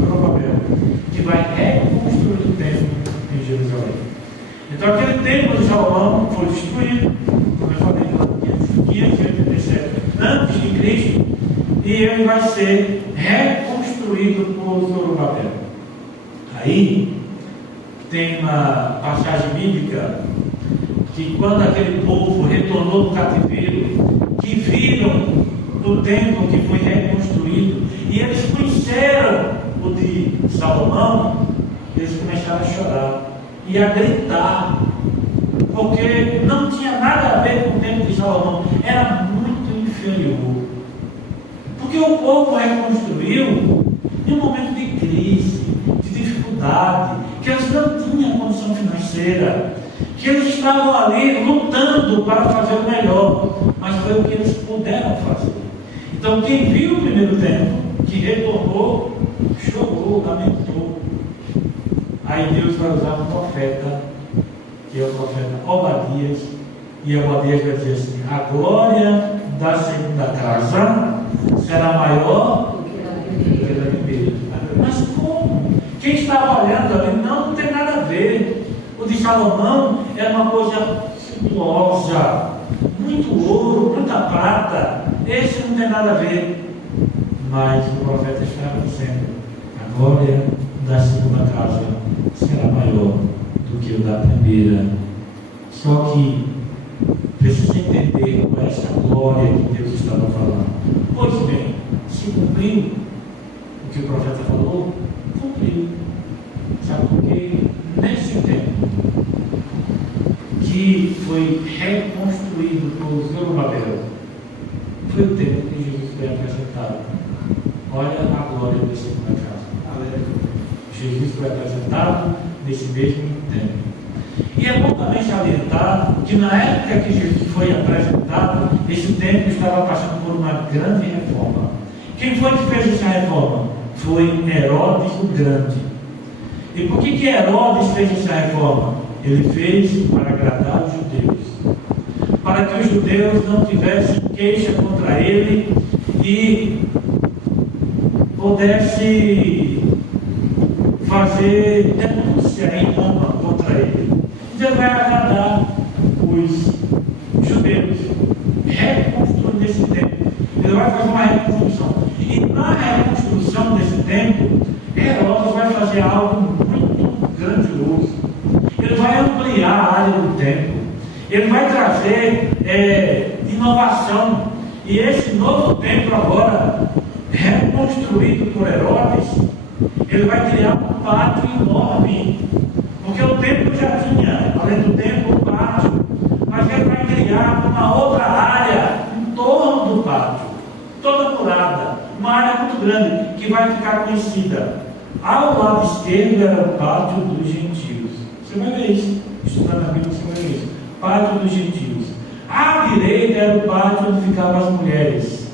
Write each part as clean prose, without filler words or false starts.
Zorobabel, que vai reconstruir o templo em Jerusalém. Então aquele templo de Salomão foi destruído, como eu falei, em 587 antes de Cristo, e ele vai ser reconstruído por Zorobabel. Aí tem uma passagem bíblica que quando aquele povo retornou do cativeiro, que viram o templo que foi reconstruído, e eles conheceram o de Salomão, eles começaram a chorar e a gritar, porque não tinha nada a ver com o templo de Salomão, era muito inferior. Porque o povo reconstruiu em um momento de crise, de dificuldade, que eles não tinham condição financeira, que eles estavam ali lutando para fazer o melhor, mas foi o que eles puderam fazer. Então quem viu o primeiro templo, que retornou, chorou, lamentou. Aí Deus vai usar um profeta, que é o profeta Obadias, e Obadias vai dizer assim: a glória da segunda casa será maior do que a da primeira. Mas como? Quem estava olhando ali não tem nada a ver. O de Salomão era uma coisa suntuosa, muito ouro, muita prata. Esse não tem nada a ver. Mas o profeta estava dizendo: a glória da segunda casa será maior do que o da primeira. Só que precisa entender qual é essa glória que Deus estava falando. Pois bem, se cumpriu o que o profeta falou, cumpriu. Sabe por quê? Nesse tempo que foi reconstruído por Zorobabel, foi o tempo que Jesus foi apresentado. Olha a glória da segunda casa. Aleluia. Jesus foi apresentado nesse mesmo tempo. E é bom também salientar que na época que Jesus foi apresentado, esse templo estava passando por uma grande reforma. Quem foi que fez essa reforma? Foi Herodes o Grande. E por que Herodes fez essa reforma? Ele fez para agradar os judeus, para que os judeus não tivessem queixa contra ele e pudesse fazer denúncia em Roma contra ele. Então ele vai agradar os judeus, reconstruindo esse templo. Ele vai fazer uma reconstrução. E na reconstrução desse templo, Herodes vai fazer algo muito grandioso. Ele vai ampliar a área do templo. Ele vai trazer inovação. E esse novo templo agora, reconstruído por Herodes, ele vai criar um pátio enorme. Porque o templo já tinha, além do templo, um pátio. Mas ele vai criar uma outra área em torno do pátio, toda murada, uma área muito grande, que vai ficar conhecida. Ao lado esquerdo era o pátio dos gentios. Você vai ver isso, estudando a Bíblia, você vai ver isso. Pátio dos gentios. À direita era o pátio onde ficavam as mulheres.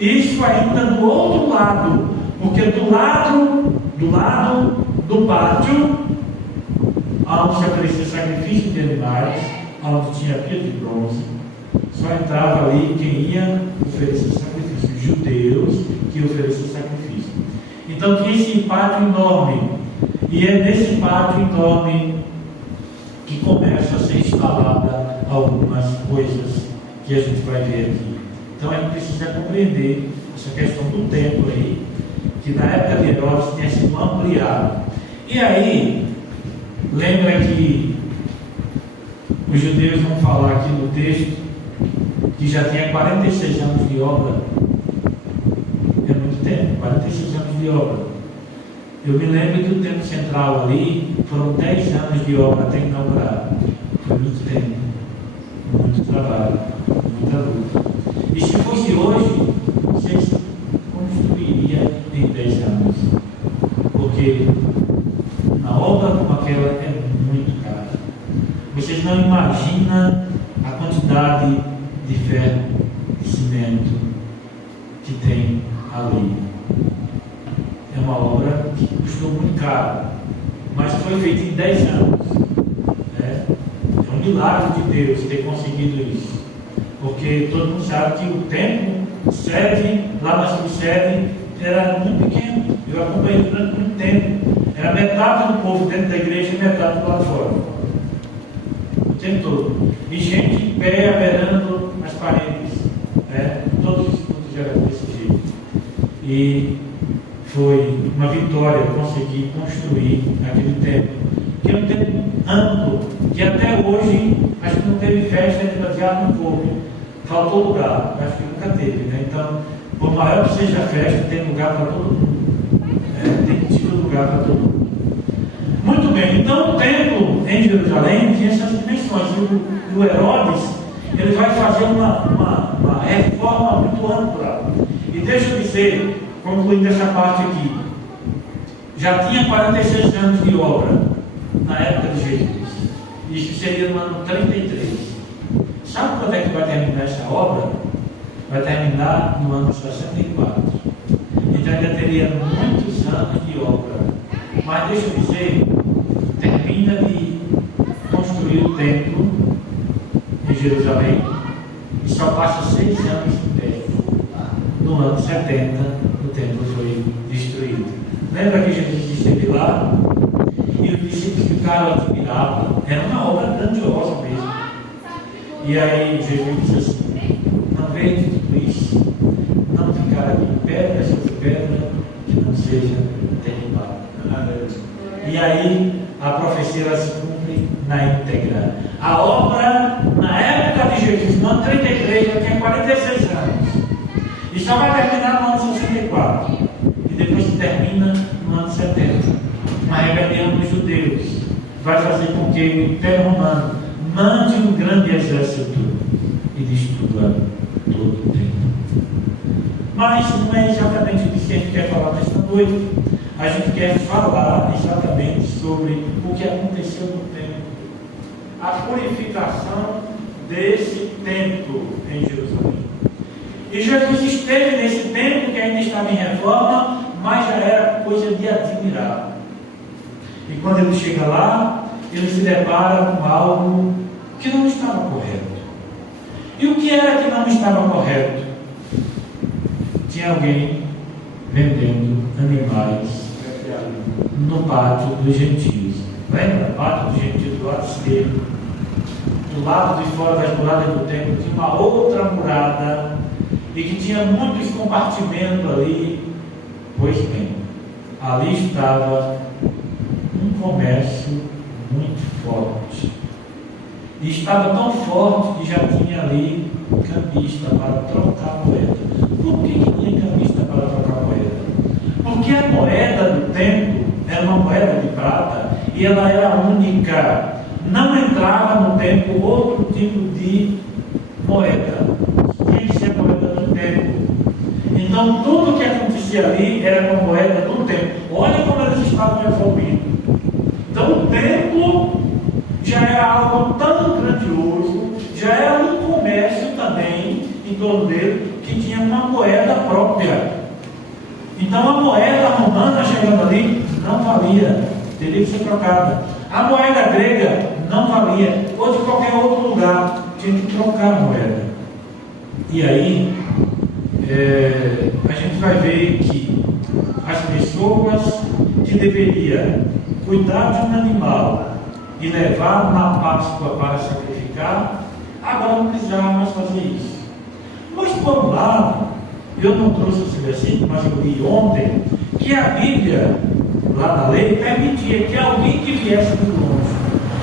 Isso ainda do outro lado, porque do lado do pátio, onde se oferecia sacrifício de animais, onde tinha pia de bronze, só entrava ali quem ia oferecer sacrifício, judeus que ofereciam sacrifício. Então tinha esse pátio enorme, e é nesse pátio enorme que começa a ser instalada algumas coisas que a gente vai ver aqui. Então a gente precisa compreender essa questão do templo aí, que na época de Herodes tinha sido ampliado. E aí, lembra que os judeus vão falar aqui no texto que já tinha 46 anos de obra. É muito tempo, 46 anos de obra. Eu me lembro que o templo central ali foram 10 anos de obra até inaugurar. Foi muito tempo, muito trabalho, muita luta. E se fosse hoje, vocês construiriam em 10 anos. Porque uma obra como aquela é muito cara. Vocês não imaginam a quantidade de ferro, de cimento que tem ali. É uma obra que custou muito caro, mas foi feita em 10 anos. É um milagre de Deus ter conseguido isso. Porque todo mundo sabe que o templo, sede, lá na subsede, era muito pequeno. Eu acompanhei durante muito tempo. Era metade do povo dentro da igreja e metade do lado fora. O tempo todo. E gente em pé, aperando as paredes. Todos os cultos eram desse jeito. E foi uma vitória conseguir construir aquele templo. Que é um templo amplo, que até hoje acho que não teve festa de baseado no povo. Faltou lugar, acho que nunca teve, né? Então, por maior que seja a festa, tem lugar para todo mundo. Tem que ter lugar para todo mundo. Muito bem, então o templo em Jerusalém tinha essas dimensões. E o Herodes, ele vai fazer uma reforma muito ampla. E deixa eu dizer, concluindo essa parte aqui, já tinha 46 anos de obra na época de Jesus. Isso seria no ano 33. Sabe quando é que vai terminar essa obra? Vai terminar no ano 64. Então ainda teria muitos anos de obra. Mas deixa eu dizer, termina de construir o templo em Jerusalém e só passa 6 anos em pé. No ano 70, o templo foi destruído. Lembra que Jesus esteve lá? E os discípulos ficaram admirados. Era uma obra grandiosa mesmo. E aí Jesus disse assim: não vejo tudo isso, não ficar aqui pedra sobre pedra que não seja derribada. E aí a profecia ela se cumpre na íntegra. A obra, na época de Jesus, no ano 33, já tinha 46 anos. E só vai terminar no ano 64. E depois se termina no ano 70. Uma rebelião dos judeus vai fazer com que o Império Romano mande um grande exército e destrua todo o templo. Mas não é exatamente isso que a gente quer falar nesta noite. A gente quer falar exatamente sobre o que aconteceu no templo. A purificação desse templo em Jerusalém. E Jesus esteve nesse templo que ainda estava em reforma, mas já era coisa de admirar. E quando ele chega lá, ele se depara com algo que não estava correto. E o que era que não estava correto? Tinha alguém vendendo animais no pátio dos gentios. Lembra? O pátio dos gentios do lado esquerdo. Do lado de fora das muralhas do templo tinha uma outra murada e que tinha muitos compartimentos ali. Pois bem, ali estava um comércio muito forte. E estava tão forte que já tinha ali cambista para trocar moeda. Por que tinha cambista para trocar moeda? Porque a moeda do templo era uma moeda de prata e ela era única. Não entrava no templo outro tipo de moeda. Tinha que ser a moeda do templo. Então tudo que acontecia ali era com a moeda do templo. Olha como eles estavam evoluindo. Então o templo já era algo tão grandioso, já era um comércio também em torno dele, que tinha uma moeda própria. Então a moeda romana chegando ali não valia, teria que ser trocada. A moeda grega não valia, ou de qualquer outro lugar, tinha que trocar a moeda. E aí a gente vai ver que as pessoas que deveriam cuidar de um animal e levar na Páscoa para sacrificar, agora não precisava mais fazer isso. Mas por um lado, eu não trouxe esse versículo, mas eu li ontem, que a Bíblia, lá na lei, permitia que alguém que viesse de longe,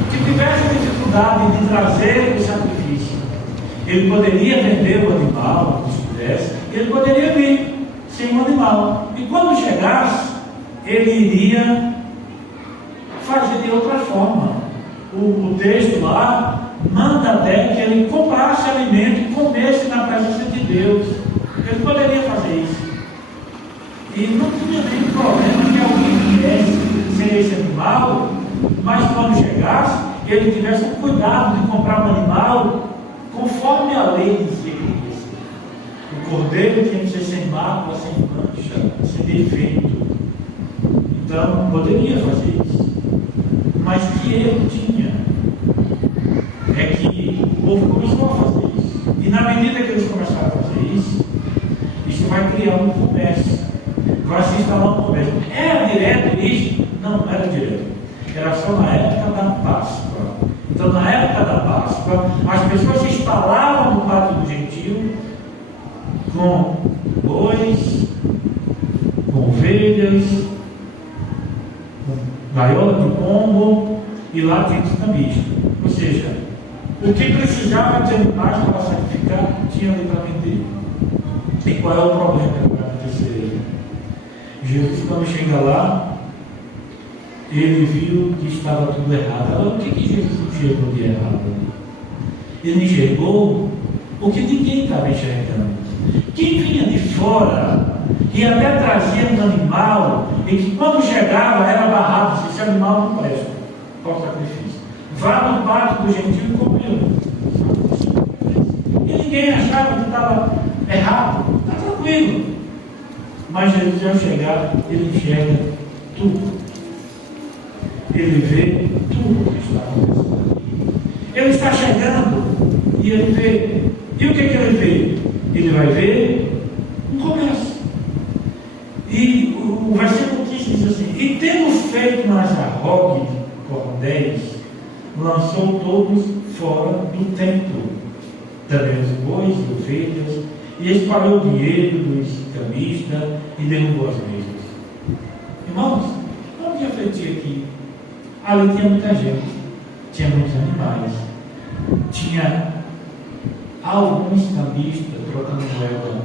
que tivesse dificuldade de trazer o sacrifício, ele poderia vender o animal, se pudesse, ele poderia vir sem o animal. E quando chegasse, ele iria fazer de outra forma. O texto lá manda até que ele comprasse alimento e comesse na presença de Deus. Ele poderia fazer isso. E não tinha nenhum problema que alguém viesse sem esse animal, mas quando chegasse, ele tivesse o cuidado de comprar um animal conforme a lei dizia que devia ser. O cordeiro tinha que ser sem mácula, sem mancha, sem defeito. Então, poderia fazer isso. Mas que erro tinha é que o povo começou a fazer isso. E na medida que eles começaram a fazer isso, isso vai criar um comércio. Vai se instalar um comércio. Era direto isso? Não era direto. Era só na época da Páscoa. Então, na época da Páscoa, as pessoas se instalavam no pátio do gentio com bois, com ovelhas, com gaiola de pombo, e lá tinha os cambistas. Ou seja, o que precisava de animais para sacrificar, tinha ali para vender. E qual é o problema que vai acontecer? Jesus, quando chega lá, ele viu que estava tudo errado. Agora, o que Jesus enxergou de errado? Ele enxergou o que ninguém estava enxergando. Quem vinha de fora e até trazia um animal, e que quando chegava era barrado, esse animal não presta para o sacrifício. Vá no pátio do gentio e comeu. E ninguém achava que estava errado, está tranquilo. Mas Jesus, ao chegar, ele enxerga tudo. Ele vê tudo o que está acontecendo aqui. Ele está chegando e ele vê. E o que ele vê? Ele vai ver um comércio. E o versículo 15 diz assim: e tendo feito nas arrogues cordéis, lançou todos fora do templo, também os bois e ovelhas, e espalhou o dinheiro dos cambistas e derrubou as mesas. Irmãos, vamos refletir aqui. Ali tinha muita gente, tinha muitos animais, tinha alguns cambistas trocando moeda.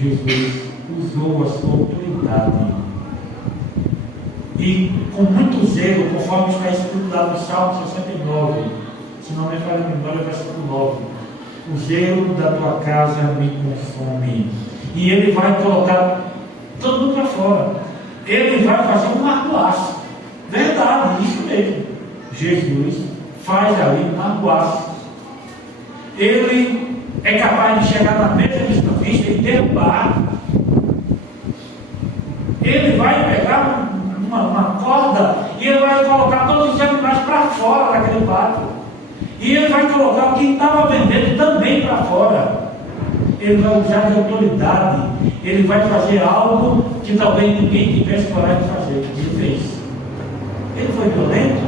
Jesus usou a sua autoridade e com muito zelo, conforme está escrito lá no Salmo 69, se não me falha a memória, versículo 9: o zelo da tua casa me consome. E ele vai colocar todo mundo para fora. Ele vai fazer um arruaço. Verdade, isso mesmo. Jesus faz ali um arruaço. Ele é capaz de chegar na mesa de cambista e derrubar. Ele vai pegar uma corda e ele vai colocar todos os animais para fora daquele pátio. E ele vai colocar quem estava vendendo também para fora. Ele vai usar de autoridade. Ele vai fazer algo que talvez ninguém tivesse coragem de fazer. Ele fez. Ele foi violento?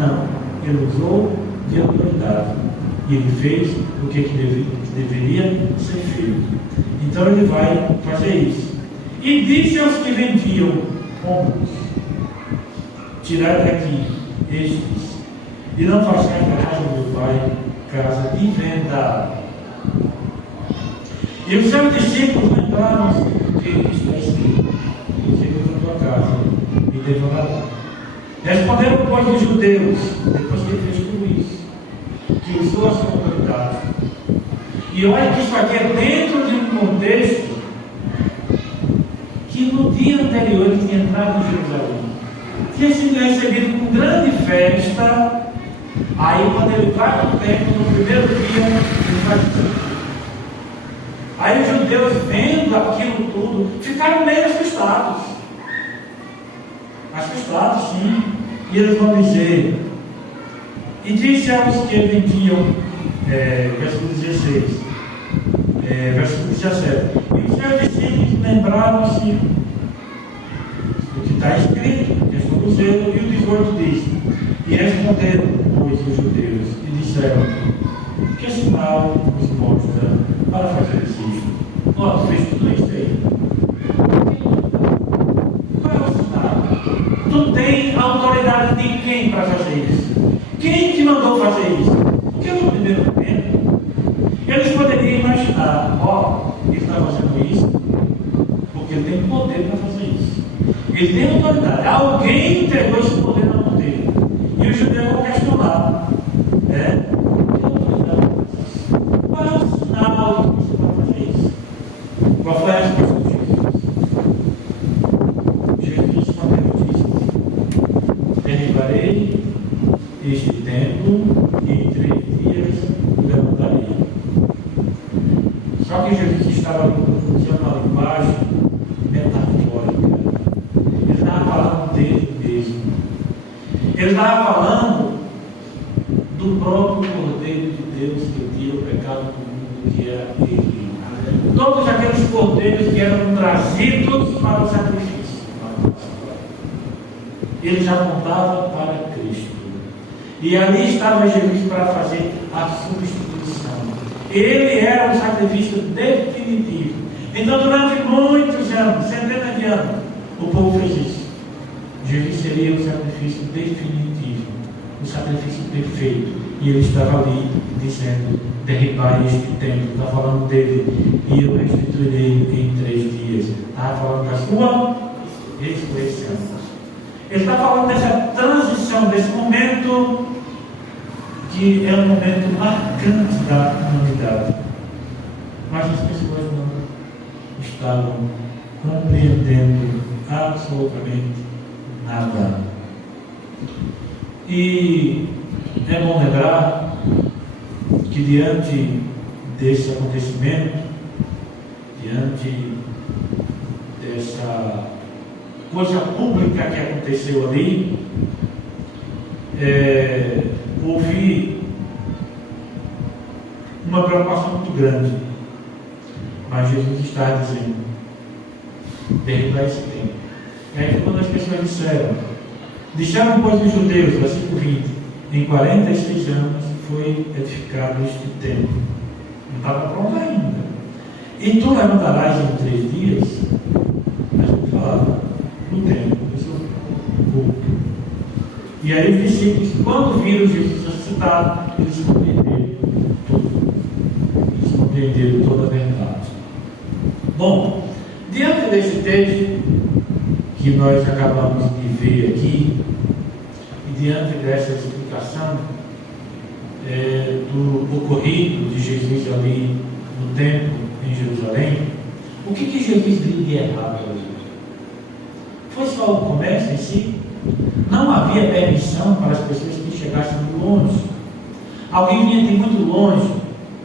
Não. Ele usou de autoridade. E ele fez o que deveria ser feito. Então ele vai fazer isso. E disse aos que vendiam pombos: tirai daqui estes, e não façais da casa do meu pai casa de venda. E os seus discípulos lembraram-se do que está escrito: os ricos da tua casa e devorarão. Responderam, pois, os judeus, depois que ele fez tudo isso, que usou a sua autoridade. E olha que isso aqui é dentro de um contexto que no dia anterior ele tinha entrado em Jerusalém, tinha sido recebido com grande festa. Aí quando ele vai no templo, no primeiro dia, ele faz isso. Aí os judeus, vendo aquilo tudo, ficaram meio assustados. Assustados, sim. E eles vão dizer: e disse aos que vendiam, versículo 16, versículo 17, e os seus discípulos lembraram-se do que está escrito, questão do zelo, e o 18 diz: e responderam, pois, os judeus, e disseram: que sinal nos mostra para fazer isso? Ó, fez tudo isso aí. Qual é o sinal? Tu tem autoridade de quem para fazer isso? Quem te mandou fazer isso? Porque no primeiro momento eles poderiam imaginar: ó, ele está fazendo isso porque ele tem poder para fazer isso. Ele tem autoridade. Alguém entregou esse poder na mão dele. E os judeus vão questionar: qual é o sinal que você vai fazer isso? Qual foi a resposta de Jesus? Jesus respondeu: derribarei este templo e em 3 dias o levantarei. Só que Jesus estava usando uma linguagem metafórica. Ele estava falando dele mesmo. Ele estava falando do próprio Cordeiro de Deus que tira o pecado do mundo, que é ele. todos aqueles cordeiros que eram trazidos para o sacrifício. Ele já apontava para Cristo. E ali estava Jesus para fazer a substituição. Ele era o sacrifício definitivo. Então, durante muitos anos, centenas de anos, o povo fez isso. Jesus seria o sacrifício definitivo, o sacrifício perfeito. E ele estava ali dizendo: derribai este templo. Está falando dele, e eu restituirei em 3 dias. Estava falando da sua ressurreição. Ele está falando dessa transição, desse momento que é um momento marcante da humanidade. Mas as pessoas não estavam compreendendo absolutamente nada. E é bom lembrar que diante desse acontecimento, diante dessa coisa pública que aconteceu ali, houve uma preocupação muito grande. Mas Jesus está dizendo: derribar esse tempo. E aí, quando as pessoas disseram, pois, os judeus, versículo 20, em 46 anos foi edificado este templo. Não estava pronto ainda. E tu levantarás em 3 dias. A gente falava no templo, do público. E aí os discípulos, quando viram Jesus ressuscitado, eles compreenderam tudo. Eles compreenderam toda a verdade. Bom, diante desse texto que nós acabamos de ver aqui, e diante dessa explicação do ocorrido de Jesus ali no templo em Jerusalém, o que Jesus viu de errado ali? Foi só o comércio em si? Não havia permissão para as pessoas que chegassem de longe. Alguém vinha de muito longe,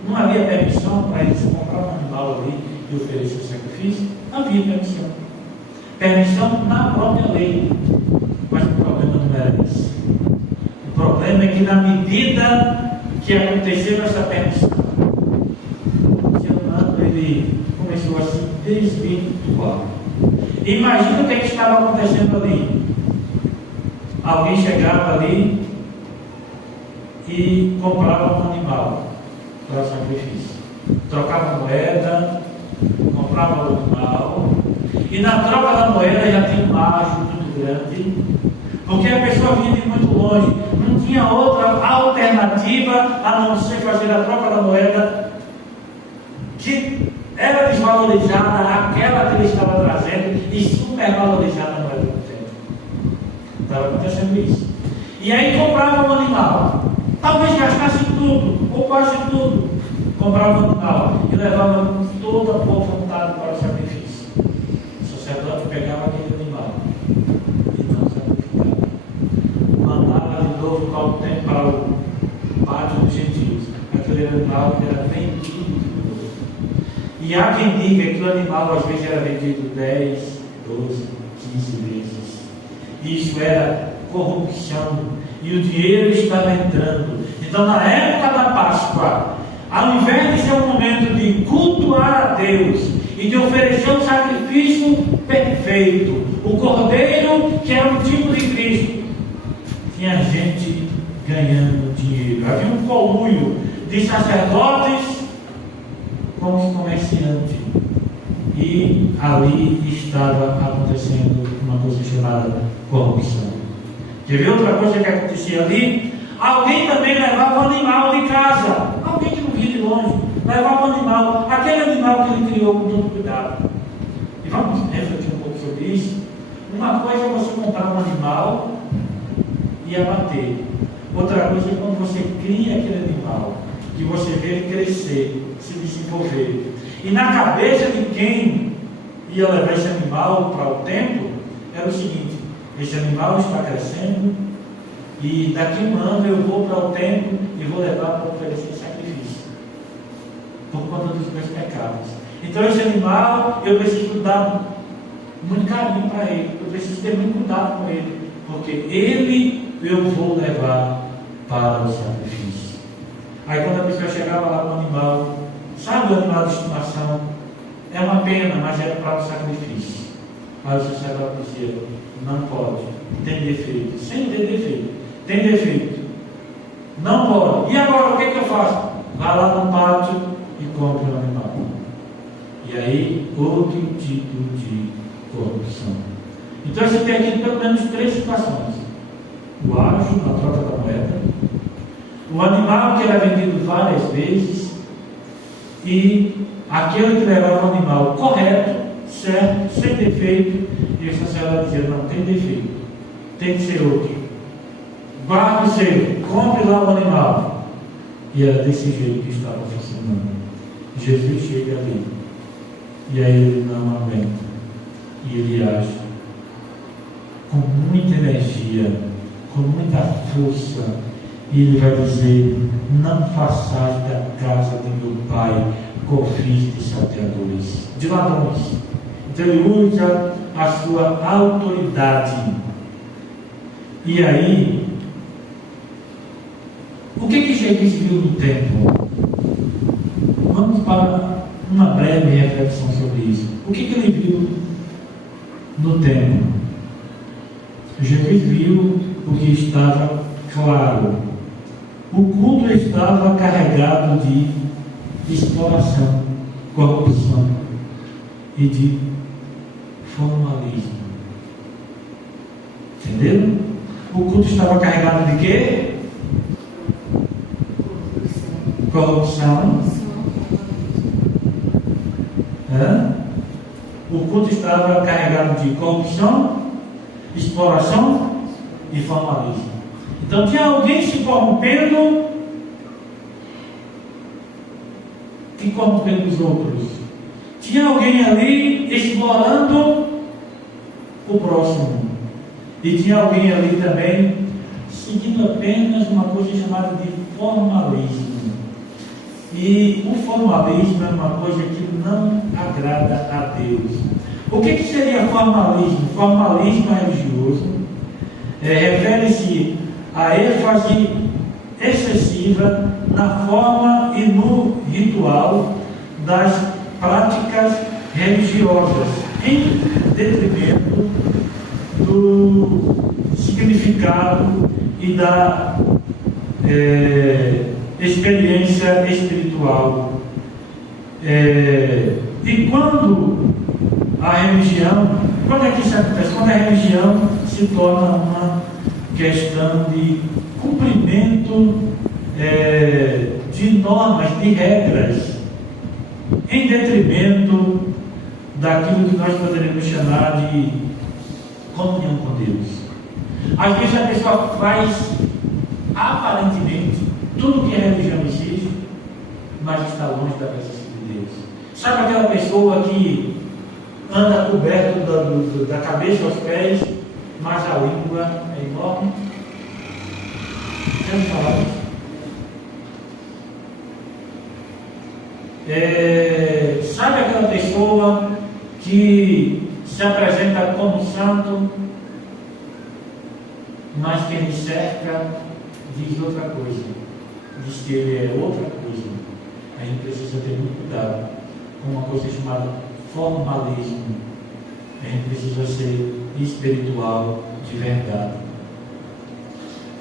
não havia permissão para eles comprar um animal ali e oferecer o sacrifício? Não havia permissão. Permissão na própria lei. Mas o problema não era esse. O problema é que, na medida que aconteceu essa permissão, o ser humano ele começou a se desvirtuar. Imagina o que estava acontecendo ali. Alguém chegava ali e comprava um animal para o sacrifício. Trocava moeda, comprava o animal, e na troca da moeda já tinha um ágio muito grande, porque a pessoa vinha de muito longe, não tinha outra alternativa a não ser fazer a troca da moeda, que era desvalorizada aquela que ele estava trazendo e supervalorizada a moeda do tempo. Estava acontecendo isso. E aí comprava um animal, talvez gastasse tudo, ou quase tudo. Comprava um animal e levava com toda a boa vontade para o sacrifício. O sacerdote pegava aquele animal e não sacrificava. Mandava de novo para o pátio dos gentios. Aquele animal era vendido de novo. E há quem diga que o animal às vezes era vendido 10, 12, 15 vezes. Isso era corrupção. E o dinheiro estava entrando. Então, na época da Páscoa, ao invés de ser um momento de cultuar a Deus e de oferecer um sacrifício perfeito, o cordeiro que era o tipo de Cristo, tinha gente ganhando dinheiro. Havia um conluio de sacerdotes com os comerciantes. E ali estava acontecendo uma coisa chamada corrupção. Quer ver outra coisa que acontecia ali? Alguém também levava um animal de casa. Alguém que não via de longe. Levava um animal. Aquele animal que ele criou com todo cuidado. E vamos refletir um pouco sobre isso. Uma coisa é você comprar um animal e abater. Outra coisa é quando você cria aquele animal. Que você vê ele crescer, se desenvolver. E na cabeça de quem ia levar esse animal para o templo, era o seguinte: esse animal está crescendo e daqui a um ano eu vou para o templo e vou levar para oferecer sacrifício por conta dos meus pecados. Então esse animal eu preciso dar muito carinho para ele, eu preciso ter muito cuidado com ele, porque ele eu vou levar para o sacrifício. Aí quando a pessoa chegava lá com o animal, sabe o animal de estimação, é uma pena, mas era para o sacrifício. Mas o sacerdote dizia: não pode, tem defeito, sem ter defeito, tem defeito, não pode. E agora o que eu faço? Vá lá no pátio e compre o animal. E aí, outro tipo de corrupção. Então você tem aqui pelo menos 3 situações: o ágio na troca da moeda, o animal que era vendido várias vezes, e aquele que levava o animal correto, certo, sem defeito, e o sacerdote dizia: não, tem defeito, tem que ser outro. Guarde o seu, compre lá o animal. E era desse jeito que estava funcionando. Jesus chega ali, e aí ele não aguenta, e ele age com muita energia, com muita força, e ele vai dizer: não façais da casa de meu pai cofres de salteadores, de ladrões. Então ele usa a sua autoridade. E aí, o que Jesus viu no templo? Vamos para uma breve reflexão sobre isso. O que ele viu no templo? Jesus viu o que estava claro. O culto estava carregado de exploração, corrupção e de formalismo. Entenderam? O culto estava carregado de quê? Corrupção. O culto estava carregado de corrupção, exploração e formalismo. Então tinha alguém se corrompendo e corrompendo os outros. Tinha alguém ali explorando o próximo. E tinha alguém ali também seguindo apenas uma coisa chamada de formalismo. E o formalismo é uma coisa que não agrada a Deus. O que seria formalismo? Formalismo religioso refere-se a ênfase excessiva na forma e no ritual das práticas religiosas, em detrimento do significado e da experiência espiritual. E quando a religião, quando é que isso acontece? Quando a religião se torna uma questão de cumprimento de normas, de regras, em detrimento daquilo que nós poderíamos chamar de comunhão com Deus. Às vezes a pessoa faz aparentemente tudo que a religião exige, mas está longe da presença de Deus. Sabe aquela pessoa que anda coberto da cabeça aos pés, mas a língua é enorme? Já me falaram isso? Sabe aquela pessoa que se apresenta como santo, mas que ele cerca diz outra coisa, diz que ele é outra coisa? A gente precisa ter muito cuidado com uma coisa chamada formalismo. A gente precisa ser espiritual de verdade.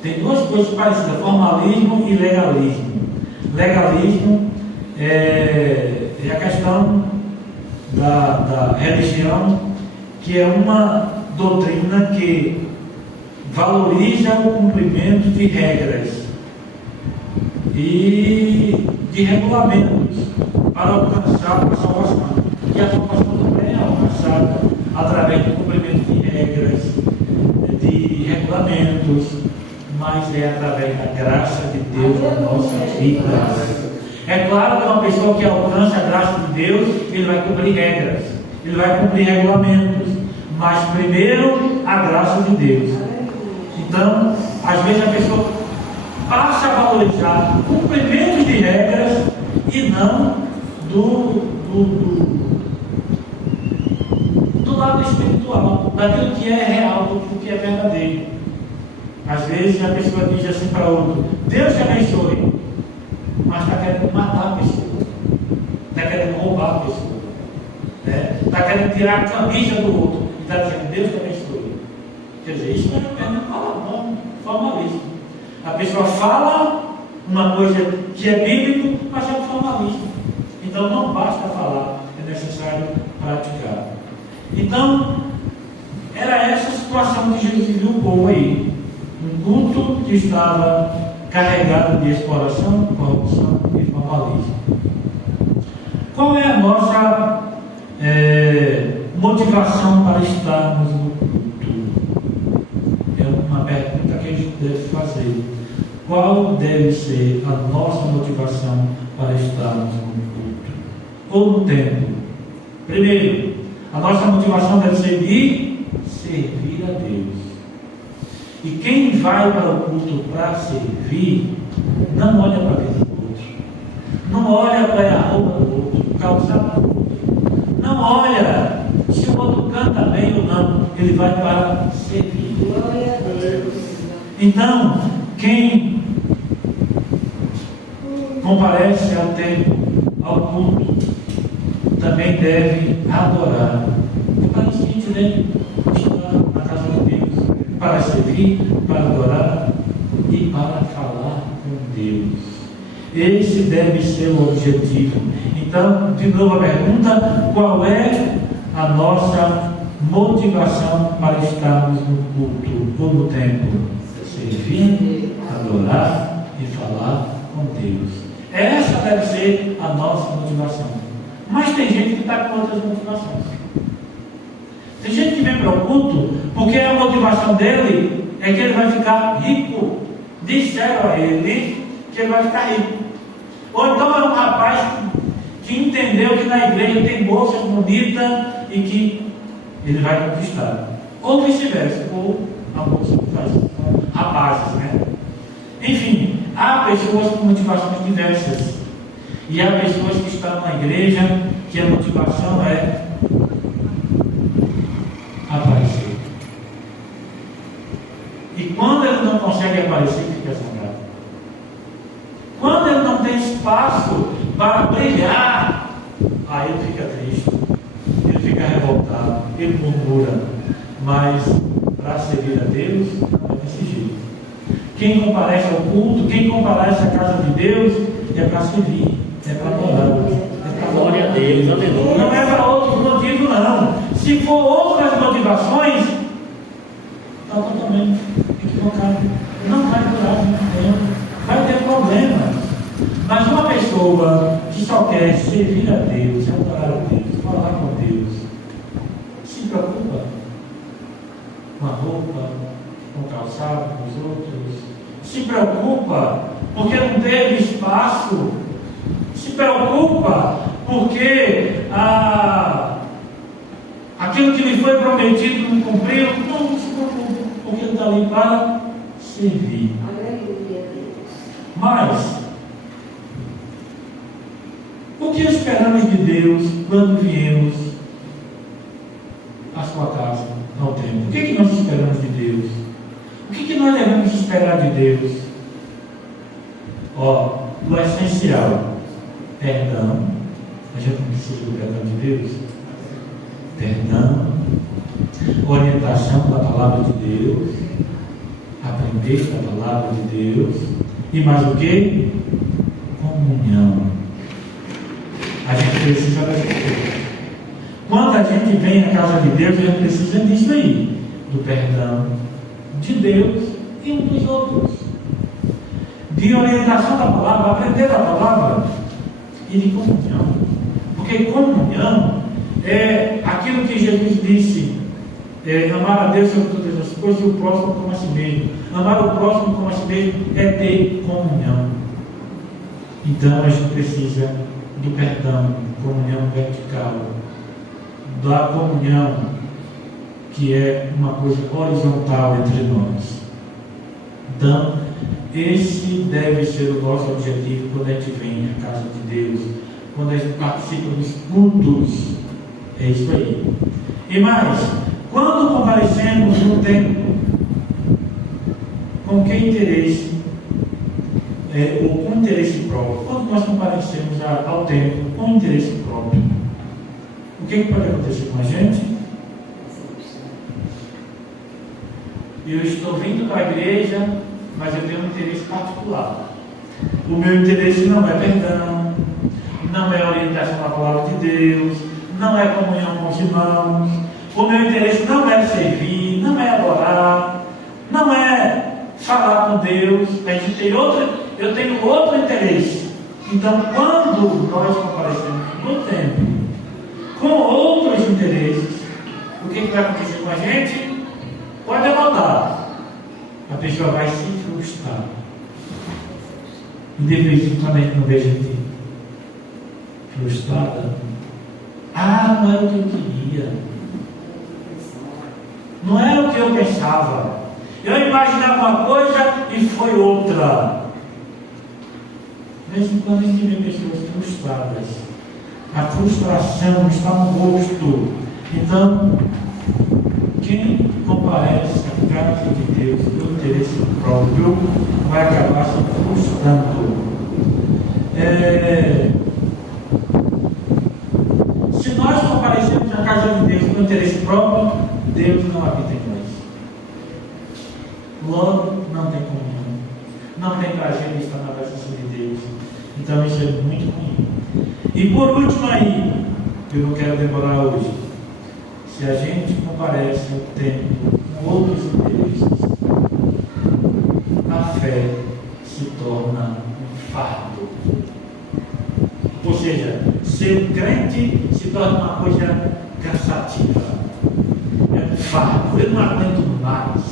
Tem 2 coisas parecidas: formalismo e legalismo. Legalismo é a questão da religião, que é uma doutrina que valoriza o cumprimento de regras e de regulamentos para alcançar a salvação. E a salvação também é alcançada através do cumprimento de regras, de regulamentos, mas é através da graça de Deus na nossa vida. É claro que uma pessoa que alcança a graça de Deus, ele vai cumprir regras, ele vai cumprir regulamentos, mas primeiro a graça de Deus. Então, às vezes a pessoa passa a valorizar o cumprimento de regras e não do lado espiritual, daquilo que é real, do que é verdadeiro. Às vezes a pessoa diz assim para outro: Deus te abençoe, mas está querendo matar a pessoa, está querendo roubar a pessoa. está querendo tirar a camisa do outro e está dizendo, Deus te abençoe. Quer dizer, isso é uma palavra formalista. A pessoa fala uma coisa que é bíblico, mas é formalista. Então não basta falar, é necessário praticar. Então, era essa situação que Jesus viu o povo aí. Um culto que estava carregado de exploração, corrupção e formalismo. Qual é a nossa motivação para estarmos no culto? É uma pergunta que a gente deve fazer. Qual deve ser a nossa motivação para estarmos no culto? Ou no templo? Primeiro, a nossa motivação deve ser de servir a Deus. E quem vai para o culto para servir, não olha para dentro do outro. Não olha para a roupa do outro, o calçado do outro. Não olha se o outro canta bem ou não. Ele vai para servir. Glória a Deus. Então, quem comparece ao templo, ao culto, também deve adorar. É para isso que a gente deve estar na casa de Deus, para servir, para adorar e para falar com Deus. Esse deve ser o objetivo. Então, de novo a pergunta: qual é a nossa motivação para estarmos no culto ou no templo? Servir, adorar e falar com Deus. Essa deve ser a nossa motivação. Mas tem gente que está com outras motivações. Tem gente que vem para o culto porque a motivação dele é que ele vai ficar rico. Disseram a ele que ele vai ficar rico. Ou então é um rapaz que entendeu que na igreja tem bolsas bonitas e que ele vai conquistar. Ou vice-versa, ou a bolsa que faz rapazes, né? Enfim, há pessoas com motivações diversas. E há pessoas que estão na igreja que a motivação é aparecer. E quando ele não consegue aparecer, fica zangado. Quando ele não tem espaço para brilhar, aí ele fica triste, ele fica revoltado, ele murmura. Mas para servir a Deus, não é desse jeito. Quem comparece ao culto, quem comparece à casa de Deus, é para servir, é para adorar, é para glória a Deus, aleluia. Não é para outro motivo, não. Se for outras motivações, está totalmente equivocado. Não vai durar muito tempo, vai ter problemas. Mas uma pessoa que só quer servir a Deus, adorar a Deus, falar com Deus, se preocupa com a roupa, com o calçado, com os outros, se preocupa porque não teve espaço, se preocupa porque aquilo que lhe foi prometido não cumpriu, não se preocupa, porque ele está ali para servir. Mas o que esperamos de Deus quando viemos à sua casa, ao templo? O que nós esperamos de Deus? O que nós devemos esperar de Deus? O essencial: perdão. A gente não precisa do perdão de Deus. Perdão, orientação da palavra de Deus, aprender da palavra de Deus, e mais o que? Comunhão. A gente precisa dessa coisa. Quando a gente vem à casa de Deus, a gente precisa disso aí, do perdão de Deus e um dos outros, de orientação da palavra, aprender a palavra e de comunhão. Porque comunhão é aquilo que Jesus disse: amar a Deus sobre todas as coisas e o próximo como a si mesmo. Amar o próximo como a si mesmo é ter comunhão. Então a gente precisa do perdão, comunhão vertical, da comunhão que é uma coisa horizontal entre nós. Então, esse deve ser o nosso objetivo quando a gente vem à casa de Deus, quando a gente participa dos cultos. É isso aí. E mais, quando comparecemos no templo, com que interesse? Ou com interesse próprio? Quando nós comparecemos ao templo com interesse próprio, O que pode acontecer com a gente? Eu estou vindo para a igreja, mas eu tenho um interesse particular. O meu interesse não é perdão, não é orientação na palavra de Deus, não é comunhão com os irmãos. O meu interesse não é servir, não é adorar, não é falar com Deus. Eu tenho outro interesse. Então, quando nós comparecemos no templo com outros interesses, o que vai acontecer com a gente? Pode anotar. A pessoa vai se frustrar. E de vez em quando a gente não vê gente frustrada. Não era o que eu queria. Não era o que eu pensava. Eu imaginava uma coisa e foi outra. De vez em quando a gente vê pessoas frustradas. A frustração está no rosto. Então, quem comparece à casa de Deus do interesse próprio vai acabar se frustrando. Se nós comparecemos à casa de Deus do interesse próprio, Deus não habita em nós. Logo, não tem comunhão, não tem prazer de estar na presença de Deus. Então isso é muito ruim. E por último aí, eu não quero demorar hoje, se a gente comparece ao templo com outros interesses, a fé se torna um fardo. Ou seja, ser crente se torna uma coisa cansativa. É um fardo, eu não aguento mais.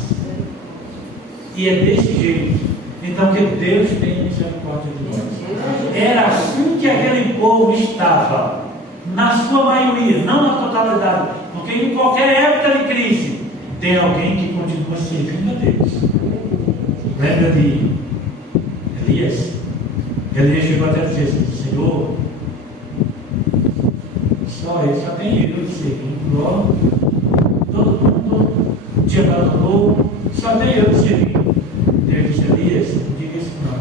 E é desse jeito. Então que Deus tem misericórdia de nós. Era assim que aquele povo estava, na sua maioria, não na totalidade, porque em qualquer época de crise tem alguém que continua servindo a Deus. Lembra de Elias? Elias chegou até dizer assim: Senhor, só tem eu servindo, logo todo mundo te abandonou, só tem eu servindo. Deus disse: Elias, não diga isso não.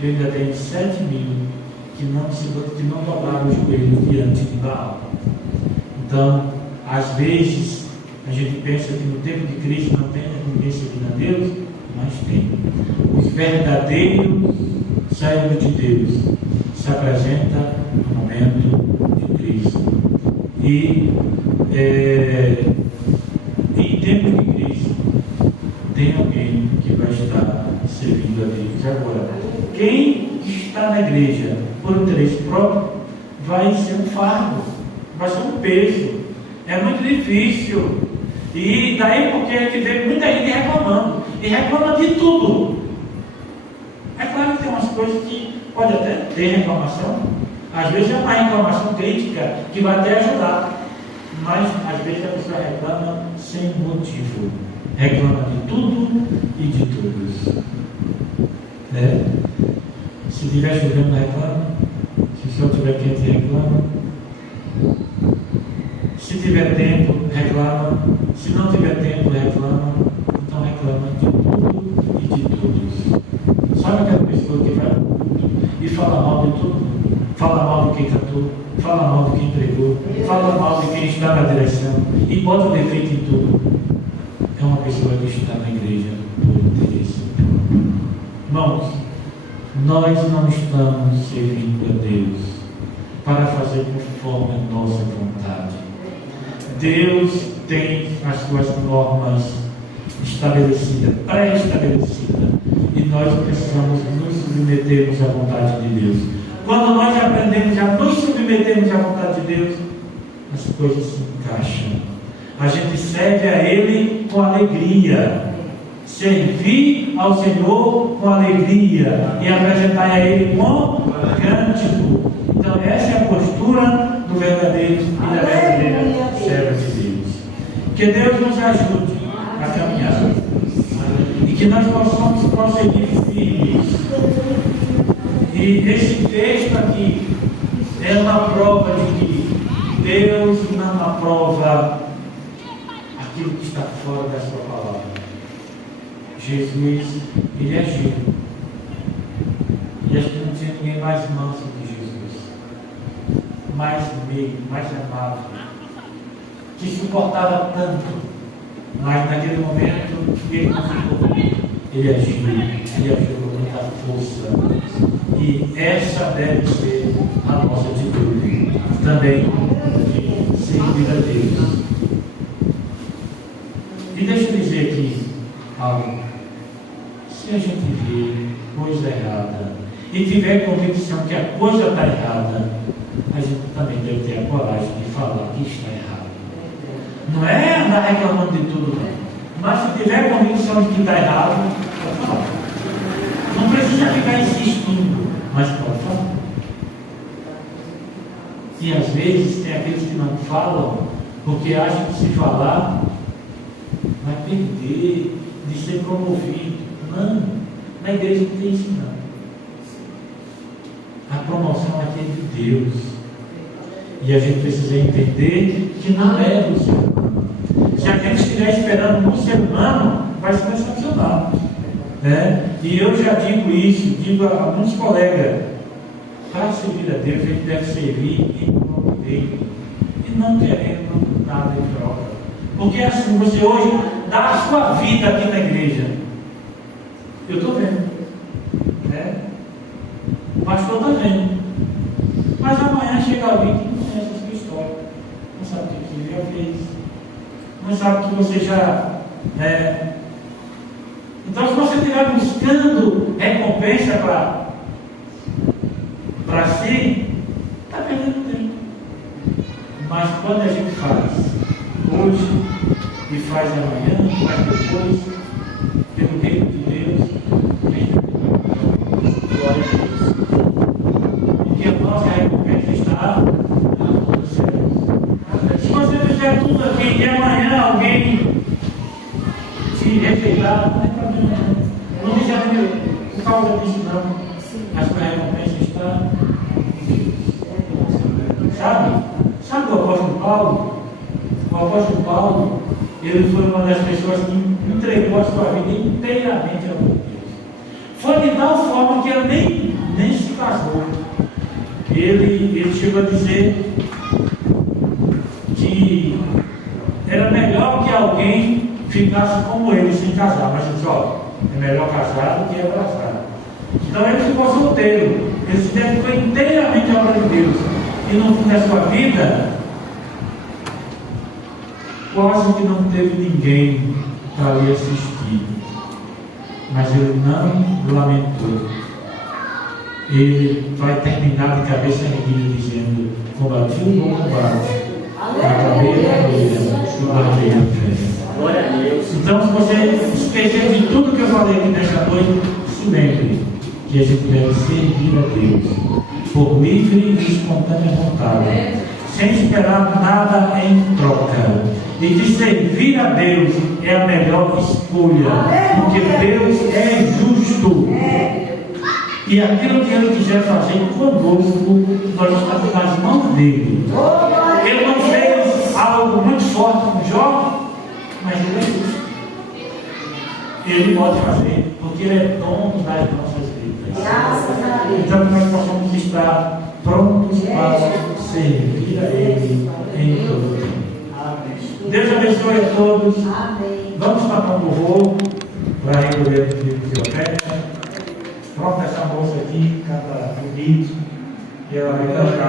Eu ainda tenho 7.000 que não dobraram os joelhos diante de Baal. Então, às vezes, a gente pensa que no tempo de crise não tem ninguém servindo a Deus, mas tem. Os verdadeiros servos de Deus se apresentam no momento de crise. E em tempo de crise, tem alguém que vai estar servindo a Deus. Agora, quem está na igreja por interesse próprio vai ser um fardo, vai ser um peso. É muito difícil. E daí porque a gente vê muita gente reclamando. E reclama de tudo. É claro que tem umas coisas que pode até ter reclamação. Às vezes é uma reclamação crítica que vai até ajudar. Mas às vezes a pessoa reclama sem motivo. Reclama de tudo e de todos. Se estiver chovendo, reclama. Se o sol estiver quente, reclama. Se tiver tempo, reclama. Se não tiver tempo, reclama. Então reclama de tudo e de todos. Sabe aquela pessoa que vai e fala mal de todo mundo? Fala mal de quem cantou, fala mal de quem pregou, fala mal de quem está na direção e bota defeito em tudo. É uma pessoa que está na igreja por interesse. Irmãos, nós não estamos servindo a Deus para fazer conforme a nossa vontade. Deus tem as suas normas estabelecidas, pré-estabelecidas, e nós precisamos nos submetermos à vontade de Deus. Quando nós aprendemos a nos submetermos à vontade de Deus, as coisas se encaixam. A gente serve a Ele com alegria. Servir ao Senhor com alegria e apresentar a Ele com cântico. Então essa é a postura do verdadeiro e da verdadeira serva de Deus. Que Deus nos ajude a caminhar e que nós possamos prosseguir firmes. E esse texto aqui é uma prova de que Deus não aprova aquilo que está fora da sua palavra. Jesus, ele agiu. E acho que não tinha ninguém mais manso que Jesus, mais meio, mais amável, que suportava tanto, mas naquele momento ele não ficou, ele agiu com muita força. E essa deve ser a nossa atitude também de servir a Deus. E deixa eu dizer aqui algo. Se a gente vê coisa errada e tiver convicção que a coisa está errada, a gente também deve ter a coragem de falar que está errado. Não é andar reclamando de tudo, não. Mas se tiver convicção de que está errado, pode falar. Não precisa ficar insistindo, mas pode falar. E às vezes tem aqueles que não falam porque acham que se falar vai perder de ser promovido. Não, na igreja não tem isso não. A promoção aqui é de Deus. E a gente precisa entender que não é do ser humano. Se a gente estiver esperando no ser humano, vai se decepcionar. E eu já digo isso, digo a alguns colegas, para servir a Deus, a gente deve servir em nome dele. E não querendo nada em troca. Porque assim, você hoje dá a sua vida aqui na igreja. Eu estou vendo. O pastor está vendo. Mas amanhã chega alguém que não conhece a sua história. Não sabe o que ele já fez. Não sabe que você já. Então, se você estiver buscando recompensa para si, está perdendo tempo. Mas quando a gente faz hoje e faz amanhã, faz depois, pelo reino de Deus, glória a Deus. Porque a nossa recompensa está na mão dos céus. Se você fizer tudo aqui e amanhã alguém te rejeitar, não é problema não. Não diz por causa disso não. Mas a recompensa está em Deus. Sabe o apóstolo Paulo? O apóstolo Paulo, ele foi uma das pessoas que entregou a sua vida inteiramente ao Deus. Foi de tal forma que ele nem se casou. Ele chegou a dizer que era melhor que alguém ficasse como ele sem casar. Mas ele disse, é melhor casar do que abraçar. Então ele ficou solteiro. Ele se dedicou inteiramente à obra de Deus. E no fim da sua vida, quase que não teve ninguém para lhe assistir. Mas ele não lamentou. Ele vai terminar de cabeça erguida dizendo, combati o bom combate, acabei a carreira e guardei a fé. Glória a Deus. Então, se você esquecer de tudo que eu falei aqui nesta noite, se lembre que a gente deve servir a Deus por livre e espontânea vontade, sem esperar nada em troca. E que servir a Deus é a melhor escolha, porque Deus é justo. E aquilo que Ele quiser fazer conosco, nós estamos nas mãos dele. Ele não fez algo muito forte com Jó, mas Ele é justo. Ele pode fazer, porque Ele é dono das nossas vidas. Então que nós possamos estar prontos para servir a Ele em todo o tempo. Deus abençoe a todos. Vamos para um louvor para recolher o filho de oferta. Pronto, essa moça aqui canta bonito e ela vai cantar.